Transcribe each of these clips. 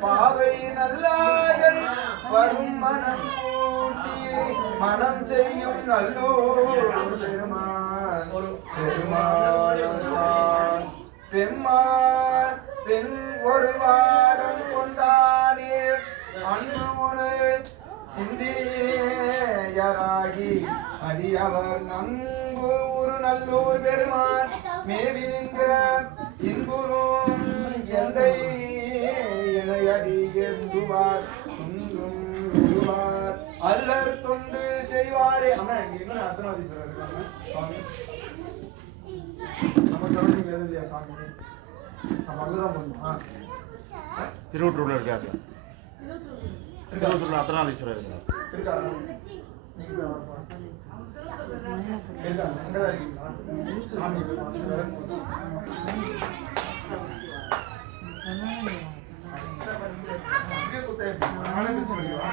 பாவை நல்லார்கள் வரும் மனம் மனம் செய்யும் நல்லூர். அடியவர் நன்கு ஒரு நல்லூர் பெருமான். மேவி நின்ற இன்புறும் எந்தை இணையடி எந்துவார் துன்றும் விடுவார் அல்லர் தொண்டு செய்வாரே. அண்ணா இங்க இன்னும் அர்த்தநாதீஸ்வரர் இருக்காங்க? சுவாமி. நம்ம தொடர்ந்து இல்லையா சாமி நம்ம அங்கதான் போகணும்? ஆ. திருவற்றூர்ல இருக்காரு? திருவற்றூர்ல அர்த்தநாதீஸ்வரர் இருக்கார். இருக்காரா? நீங்க போய் வரப்பா. இருக்காங்க, அங்கதான் இருக்கீங்களா? சாமி போய் பார்த்துட்டு வரும்போது. அப்படியே குத்தே, நானே பேச முடியுமா?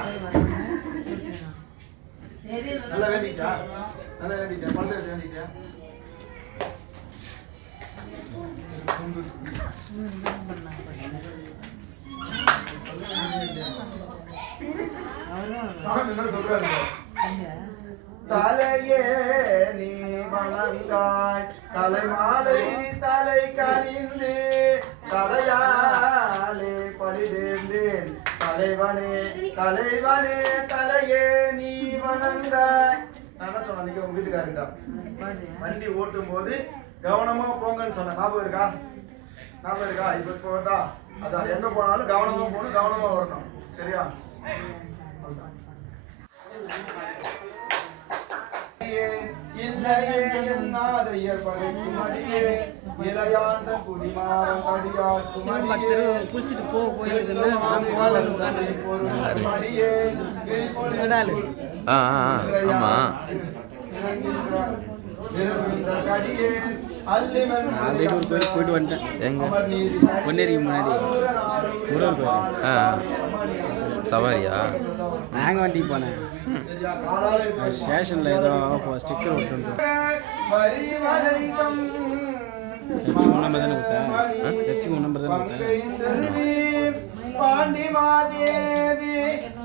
நல்லா வேண்டிக்கிட்டா? நல்லா வேண்டிக்கிட்டா? பல்லு வேண்டிக்கிட்டா? என்ன சொல்றாரு தலையே நீ வணங்காய் தலைமாலை தலை கணிந்து தலையாலே பழிதேர்ந்தேன் தலைவனே தலைவனே தலையே நீ வணங்காய் அன்னைக்கு உங்க வீட்டுக்காரங்க வண்டி ஓட்டும் போது கவனமா போங்கன்னு சொன்னேன். ஞாபகம் இருக்கா? ஞாபகம் இருக்கா? இப்ப இப்போ வருதா? அதான் எங்க போனாலும் கவனமா போகணும் கவனமா வரணும். சரியா. இல்லையே என்னாதையர் படைக்கும் அடியே இளையாந்த குடிமாறம் கடியாக்கும் அடியே. குளிச்சுட்டு போ கோயிலுக்குன்னு நான் போகலன்னு உட்காந்து அடியே விடாலு ஆ ஆ ஆ, ஆமா. கோயிலுக்கு போயிட்டு வந்துட்டேன் எங்க? பொன்னேரிக்கு முன்னாடி. கோயில் ஆ. சவாரியா? நாங்கள் போனேன். ஸ்டேஷனில் ஏதோ ஸ்டிக்கர் விட்டுருந்தோம் எச்சி உன் நம்பர் தானே நம்பர் கொடுத்தேன் பாண்டி மாதேவி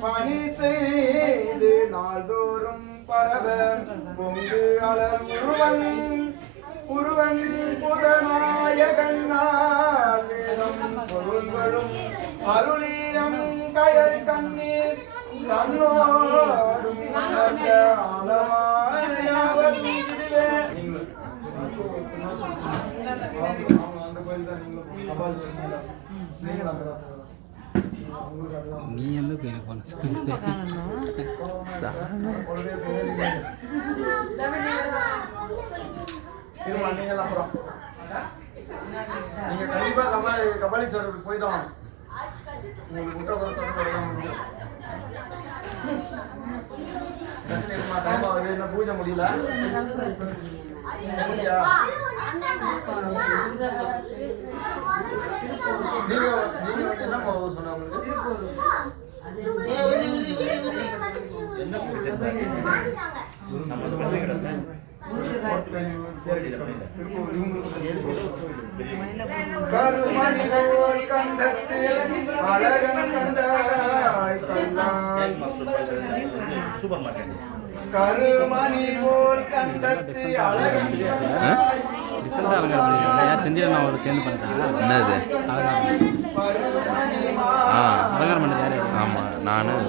பணி செய்து பொங்கு அலர் உருவன் உருவன் புதநாயகன்னார் வேதம் பொருள்களும் அருளியம் கயல் கண்ணீர் தன்னோடும். நீ எந்த கோயிலுக்கு போன சார் போய் தான். உங்களுக்கு. இருமா, time ஆகுது. இன்னும் பூஜை முடியல? நீங்க நீங்க என்ன சொன்னா உங்களுக்கு கண்டத்தில் அழகன் கண்டாய் கண்டாய் சூப்பர் மார்க்கெட் கருமணி போல் கண்டத்து அழகன் கண்டாய். சேர்ந்து பண்ணிட்டேன் என்னது? ஆ. அலங்காரம் பண்ணது யாரு ஆமாம் நானும்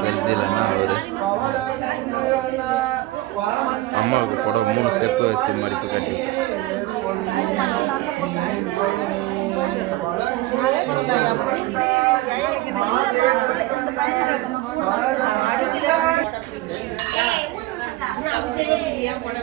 செலுத்திலன்னா ஒரு அம்மாவுக்கு கூட மூணு ஸ்டெப்பு வச்சு மடிப்பு கட்டி. sí.